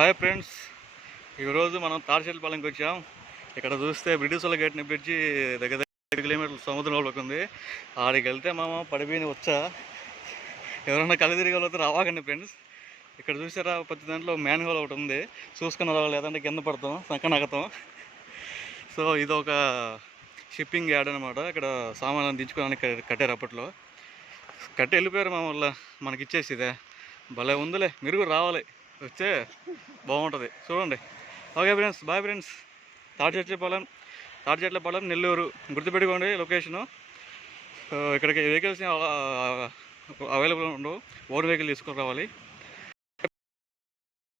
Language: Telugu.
హాయ్ ఫ్రెండ్స్, ఈరోజు మనం తాడిచెట్లపాలెంకి వచ్చాం. ఇక్కడ చూస్తే బ్రిటిష్ గేట్ని బ్రిడ్జి దగ్గర 5 కిలోమీటర్ల సముద్రంలోకి ఉంది. ఆడికి వెళ్తే మామ పడిపోయిన వచ్చా ఎవరన్నా కళ్ళు తిరిగి వెళ్తే రావాకండి ఫ్రెండ్స్. ఇక్కడ చూసారా, ప్రతి దాంట్లో మ్యాన్ హోల్ ఒకటి ఉంది, చూసుకుని రావాలి, లేదంటే కింద పడతాం, సంకనగతాం. సో ఇది ఒక షిప్పింగ్ యార్డ్ అనమాట. ఇక్కడ సామాన్లను దించుకోవడానికి కట్టారు. అప్పట్లో కట్టి వెళ్ళిపోయారు మా వల్ల, మనకి ఇచ్చేసి ఇదే భలే ఉందిలే. మీరు కూడా రావాలి, వస్తే బాగుంటుంది చూడండి. Okay friends, bye friends. Tadichetlapalem Nellore గుర్తుపెట్టుకోండి లొకేషను. ఇక్కడికి వెహికల్స్ అవైలబుల్ ఉండవు, ఓన్ వెహికల్ తీసుకుని రావాలి.